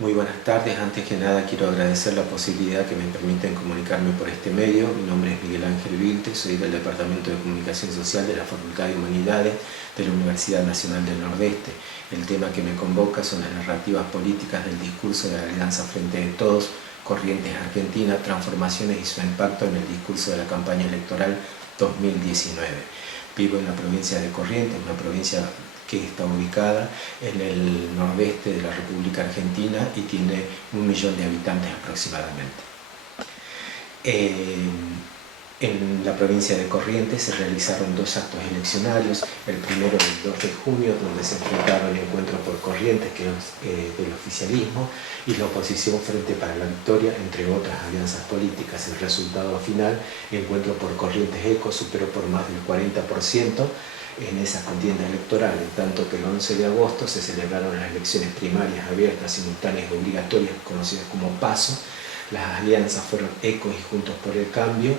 Muy buenas tardes. Antes que nada quiero agradecer la posibilidad que me permiten comunicarme por este medio. Mi nombre es Miguel Ángel Vilte, soy del Departamento de Comunicación Social de la Facultad de Humanidades de la Universidad Nacional del Nordeste. El tema que me convoca son las narrativas políticas del discurso de la Alianza Frente de Todos, Corrientes Argentina, transformaciones y su impacto en el discurso de la campaña electoral 2019. Vivo en la provincia de Corrientes, una provincia que está ubicada en el nordeste de la República Argentina y tiene 1 millón de habitantes aproximadamente. En la provincia de Corrientes se realizaron 2 actos eleccionarios, el primero el 2 de junio, donde se enfrentaron Encuentro por Corrientes, que es del oficialismo, y la oposición Frente para la Victoria, entre otras alianzas políticas. El resultado final, Encuentro por Corrientes ECO, superó por más del 40% en esa contienda electoral, en tanto que el 11 de agosto se celebraron las elecciones primarias abiertas, simultáneas y obligatorias, conocidas como PASO. Las alianzas fueron ECO y Juntos por el Cambio.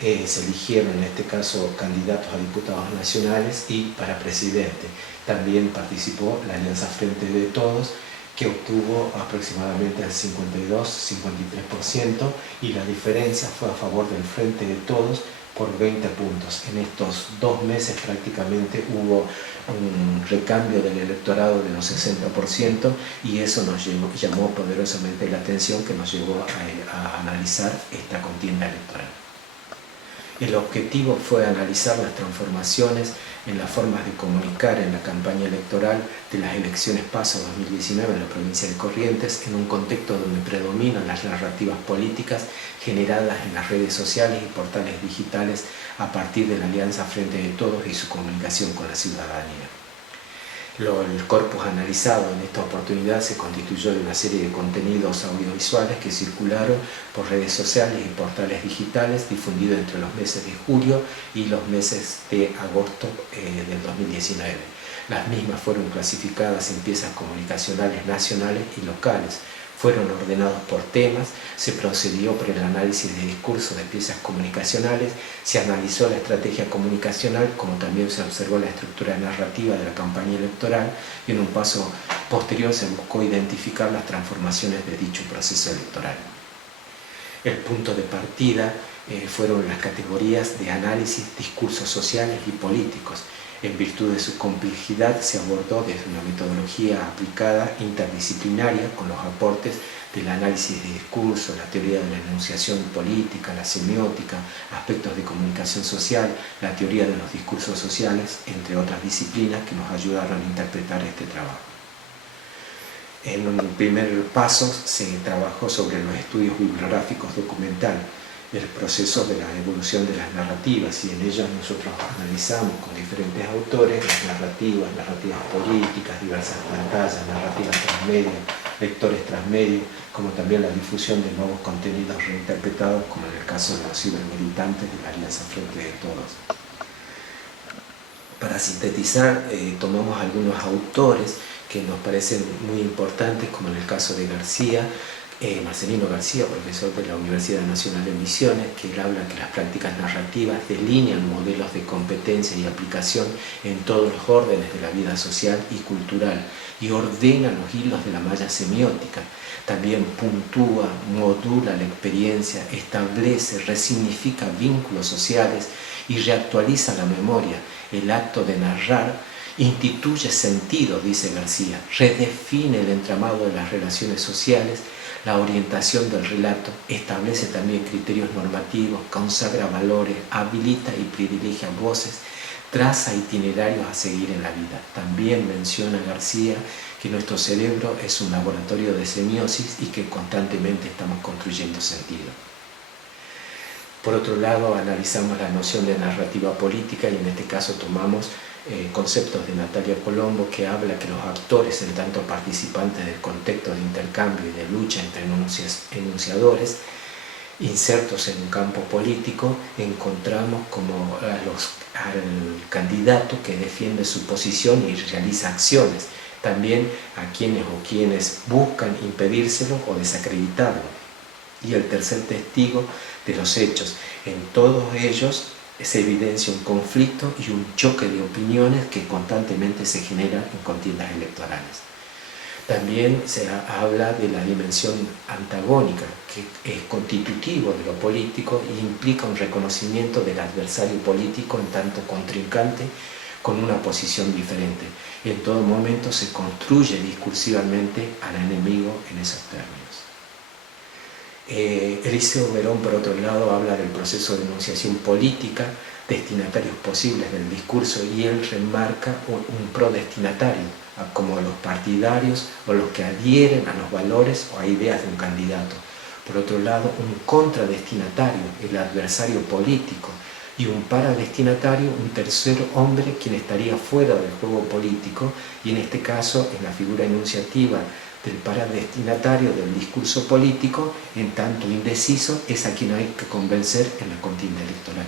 Se eligieron en este caso candidatos a diputados nacionales y para presidente. También participó la Alianza Frente de Todos, que obtuvo aproximadamente el 52-53%, y la diferencia fue a favor del Frente de Todos por 20 puntos. En estos 2 meses prácticamente hubo un recambio del electorado de los 60% y eso nos llamó poderosamente la atención, que nos llevó a analizar esta contienda electoral. El objetivo fue analizar las transformaciones en las formas de comunicar en la campaña electoral de las elecciones PASO 2019 en la provincia de Corrientes, en un contexto donde predominan las narrativas políticas generadas en las redes sociales y portales digitales a partir de la Alianza Frente de Todos y su comunicación con la ciudadanía. El corpus analizado en esta oportunidad se constituyó de una serie de contenidos audiovisuales que circularon por redes sociales y portales digitales, difundidos entre los meses de julio y los meses de agosto del 2019. Las mismas fueron clasificadas en piezas comunicacionales nacionales y locales. Fueron ordenados por temas, se procedió por el análisis de discurso de piezas comunicacionales, se analizó la estrategia comunicacional, como también se observó la estructura narrativa de la campaña electoral, y en un paso posterior se buscó identificar las transformaciones de dicho proceso electoral. El punto de partida fueron las categorías de análisis, discursos sociales y políticos. En virtud de su complejidad se abordó desde una metodología aplicada interdisciplinaria con los aportes del análisis de discurso, la teoría de la enunciación política, la semiótica, aspectos de comunicación social, la teoría de los discursos sociales, entre otras disciplinas que nos ayudaron a interpretar este trabajo. En un primer paso se trabajó sobre los estudios bibliográficos documentales, el proceso de la evolución de las narrativas, y en ellos nosotros analizamos con diferentes autores las narrativas políticas, diversas pantallas, narrativas transmedia, lectores transmedia, como también la difusión de nuevos contenidos reinterpretados, como en el caso de los cibermilitantes de la Alianza Frente de Todos. Para sintetizar, tomamos algunos autores que nos parecen muy importantes, como en el caso de García, Marcelino García, profesor de la Universidad Nacional de Misiones, que él habla que las prácticas narrativas delinean modelos de competencia y aplicación en todos los órdenes de la vida social y cultural y ordenan los hilos de la malla semiótica. También puntúa, modula la experiencia, establece, resignifica vínculos sociales y reactualiza la memoria. El acto de narrar instituye sentido, dice García, redefine el entramado de las relaciones sociales. La orientación del relato establece también criterios normativos, consagra valores, habilita y privilegia voces, traza itinerarios a seguir en la vida. También menciona García que nuestro cerebro es un laboratorio de semiosis y que constantemente estamos construyendo sentido. Por otro lado, analizamos la noción de narrativa política y en este caso tomamos conceptos de Natalia Colombo, que habla que los actores, en tanto participantes del contexto de intercambio y de lucha entre enunciadores, insertos en un campo político, encontramos como al candidato que defiende su posición y realiza acciones, también a quienes buscan impedírselo o desacreditarlo, y el tercer testigo de los hechos. En todos ellos se evidencia un conflicto y un choque de opiniones que constantemente se generan en contiendas electorales. También se habla de la dimensión antagónica, que es constitutivo de lo político e implica un reconocimiento del adversario político en tanto contrincante con una posición diferente. En todo momento se construye discursivamente al enemigo en esos términos. Eliseo Verón, por otro lado, habla del proceso de enunciación política, destinatarios posibles del discurso, y él remarca un prodestinatario, como los partidarios o los que adhieren a los valores o a ideas de un candidato. Por otro lado, un contradestinatario, el adversario político, y un paradestinatario, un tercer hombre, quien estaría fuera del juego político, y en este caso, en la figura enunciativa del paradestinatario del discurso político, en tanto indeciso, es a quien hay que convencer en la contienda electoral.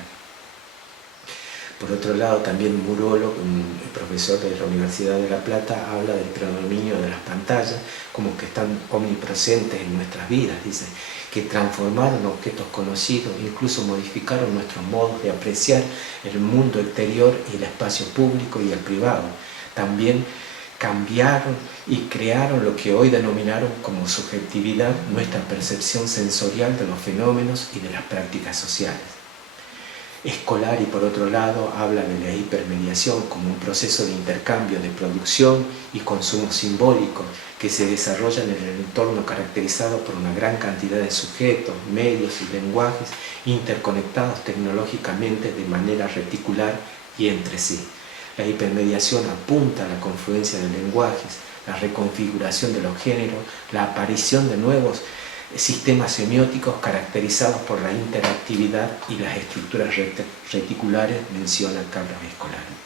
Por otro lado, también Murolo, un profesor de la Universidad de La Plata, habla del predominio de las pantallas como que están omnipresentes en nuestras vidas, dice, que transformaron objetos conocidos, incluso modificaron nuestros modos de apreciar el mundo exterior y el espacio público y el privado. También cambiaron y crearon lo que hoy denominaron como subjetividad nuestra percepción sensorial de los fenómenos y de las prácticas sociales. Scolari, por otro lado, habla de la hipermediación como un proceso de intercambio de producción y consumo simbólico que se desarrolla en el entorno caracterizado por una gran cantidad de sujetos, medios y lenguajes interconectados tecnológicamente de manera reticular y entre sí. La hipermediación apunta a la confluencia de lenguajes, la reconfiguración de los géneros, la aparición de nuevos sistemas semióticos caracterizados por la interactividad y las estructuras reticulares, menciona Carlos Scolari.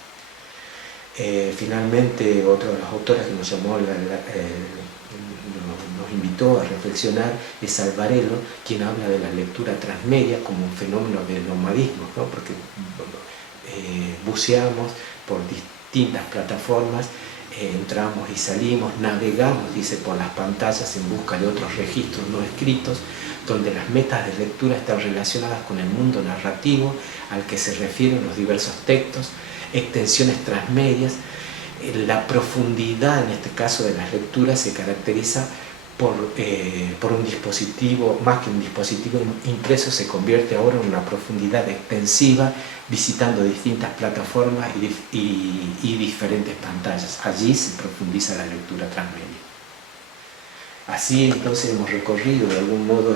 Finalmente, otro de los autores que nos invitó a reflexionar es Alvarello, quien habla de la lectura transmedia como un fenómeno de nomadismo, ¿no? Porque buceamos por distintas plataformas, entramos y salimos, navegamos, dice, por las pantallas en busca de otros registros no escritos, donde las metas de lectura están relacionadas con el mundo narrativo al que se refieren los diversos textos, extensiones transmedias. La profundidad, en este caso de las lecturas, se caracteriza por un dispositivo, más que un dispositivo impreso, se convierte ahora en una profundidad extensiva, visitando distintas plataformas y diferentes pantallas. Allí se profundiza la lectura transmedia. Así entonces hemos recorrido de algún modo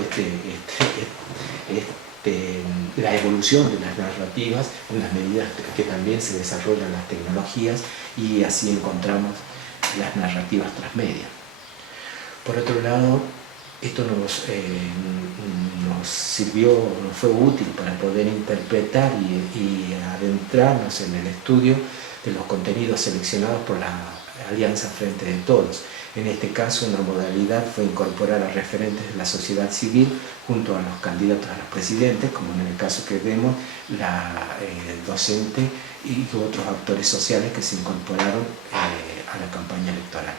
la evolución de las narrativas en las medidas que también se desarrollan las tecnologías, y así encontramos las narrativas transmedia. Por otro lado, esto nos fue útil para poder interpretar y adentrarnos en el estudio de los contenidos seleccionados por la Alianza Frente de Todos. En este caso, una modalidad fue incorporar a referentes de la sociedad civil junto a los candidatos a los presidentes, como en el caso que vemos, la docente y otros actores sociales que se incorporaron a la campaña electoral.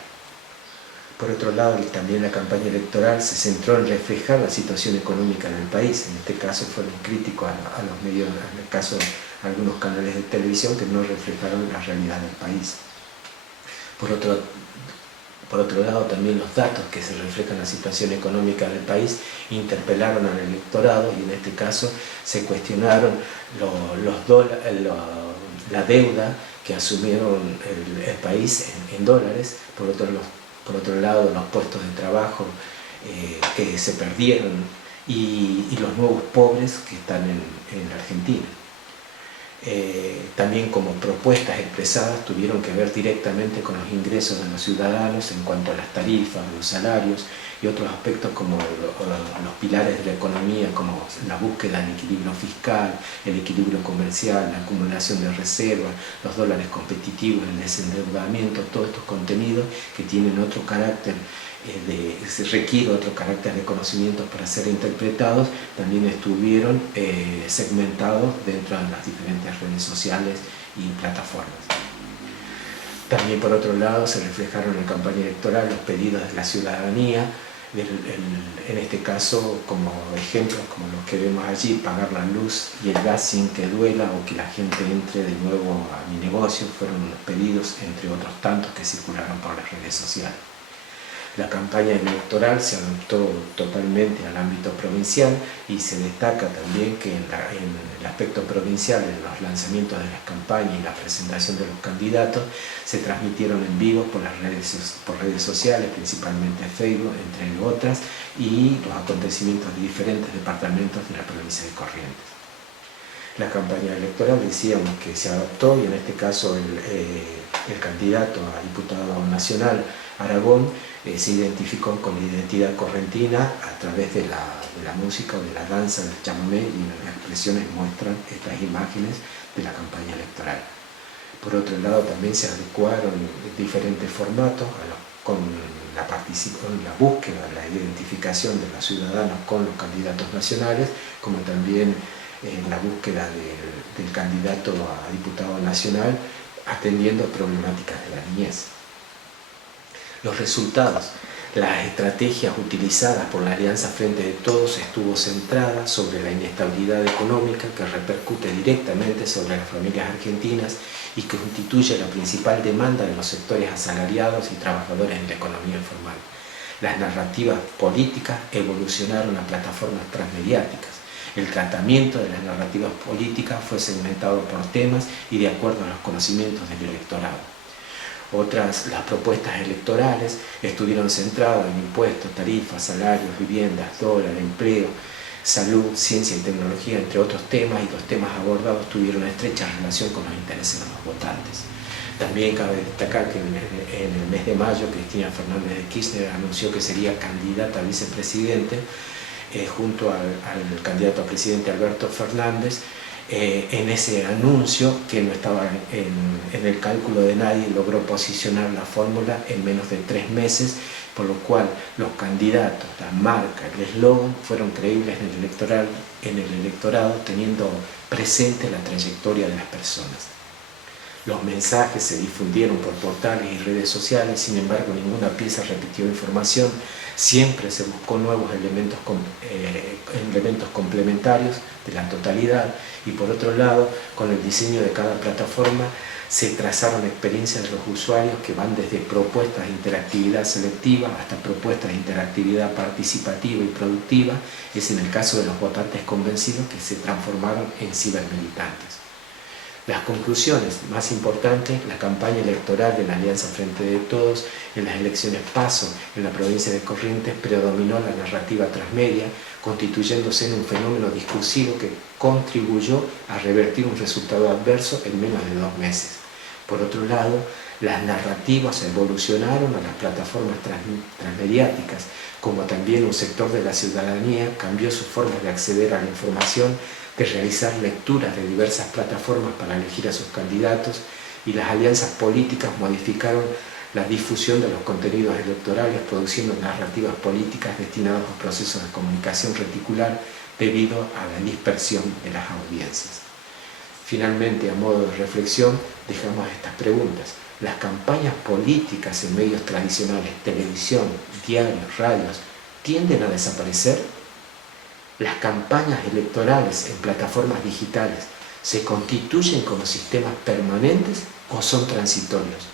Por otro lado, también la campaña electoral se centró en reflejar la situación económica del país. En este caso fueron críticos a los medios, en el caso de algunos canales de televisión que no reflejaron la realidad del país. Por otro lado, también los datos que se reflejan la situación económica del país interpelaron al electorado, y en este caso se cuestionaron la deuda que asumieron el país en dólares. Por otro lado, los puestos de trabajo que se perdieron y los nuevos pobres que están en la Argentina. También como propuestas expresadas tuvieron que ver directamente con los ingresos de los ciudadanos en cuanto a las tarifas, los salarios y otros aspectos como los pilares de la economía, como la búsqueda del equilibrio fiscal, el equilibrio comercial, la acumulación de reservas, los dólares competitivos, el desendeudamiento, todos estos contenidos que tienen otro carácter, se requiere otro carácter de conocimientos para ser interpretados, también estuvieron segmentados dentro de las diferentes redes sociales y plataformas. También, por otro lado, se reflejaron en la campaña electoral los pedidos de la ciudadanía, en este caso como ejemplos como los que vemos allí: pagar la luz y el gas sin que duela, o que la gente entre de nuevo a mi negocio. Fueron pedidos, entre otros tantos, que circularon por las redes sociales. La campaña electoral se adaptó totalmente al ámbito provincial y se destaca también que en el aspecto provincial, en los lanzamientos de las campañas y la presentación de los candidatos, se transmitieron en vivo por redes sociales, principalmente Facebook, entre otras, y los acontecimientos de diferentes departamentos de la provincia de Corrientes. La campaña electoral, decíamos que se adaptó, y en este caso el candidato a diputado nacional, Aragón, se identificó con la identidad correntina a través de la música o de la danza del chamamé, y las expresiones muestran estas imágenes de la campaña electoral. Por otro lado, también se adecuaron diferentes formatos con la búsqueda, la identificación de los ciudadanos con los candidatos nacionales, como también en la búsqueda del candidato a diputado nacional, atendiendo problemáticas de la niñez. Los resultados. Las estrategias utilizadas por la Alianza Frente de Todos estuvo centrada sobre la inestabilidad económica que repercute directamente sobre las familias argentinas y que constituye la principal demanda de los sectores asalariados y trabajadores en la economía informal. Las narrativas políticas evolucionaron a plataformas transmediáticas. El tratamiento de las narrativas políticas fue segmentado por temas y de acuerdo a los conocimientos del electorado. Las propuestas electorales estuvieron centradas en impuestos, tarifas, salarios, viviendas, dólar, empleo, salud, ciencia y tecnología, entre otros temas, y los temas abordados tuvieron una estrecha relación con los intereses de los votantes. También cabe destacar que en el mes de mayo, Cristina Fernández de Kirchner anunció que sería candidata a vicepresidente junto al candidato a presidente Alberto Fernández. En ese anuncio, que no estaba en el cálculo de nadie, logró posicionar la fórmula en menos de 3 meses, por lo cual los candidatos, la marca, el eslogan fueron creíbles en el electorado, teniendo presente la trayectoria de las personas. Los mensajes se difundieron por portales y redes sociales, sin embargo ninguna pieza repitió información, siempre se buscó nuevos elementos complementarios de la totalidad, y por otro lado, con el diseño de cada plataforma se trazaron experiencias de los usuarios que van desde propuestas de interactividad selectiva hasta propuestas de interactividad participativa y productiva. Es en el caso de los votantes convencidos que se transformaron en cibermilitantes. Las conclusiones más importantes: la campaña electoral de la Alianza Frente de Todos en las elecciones PASO en la provincia de Corrientes predominó la narrativa transmedia, constituyéndose en un fenómeno discursivo que contribuyó a revertir un resultado adverso en menos de 2 meses. Por otro lado, las narrativas evolucionaron a las plataformas transmediáticas, como también un sector de la ciudadanía cambió sus formas de acceder a la información, de realizar lecturas de diversas plataformas para elegir a sus candidatos, y las alianzas políticas modificaron la difusión de los contenidos electorales, produciendo narrativas políticas destinadas a procesos de comunicación reticular debido a la dispersión de las audiencias. Finalmente, a modo de reflexión, dejamos estas preguntas. ¿Las campañas políticas en medios tradicionales, televisión, diarios, radios, tienden a desaparecer? ¿Las campañas electorales en plataformas digitales se constituyen como sistemas permanentes o son transitorios?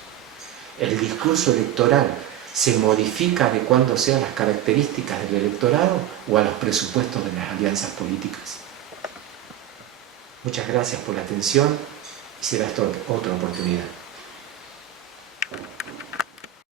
¿El discurso electoral se modifica adecuándose a las características del electorado o a los presupuestos de las alianzas políticas? Muchas gracias por la atención y será hasta otra oportunidad.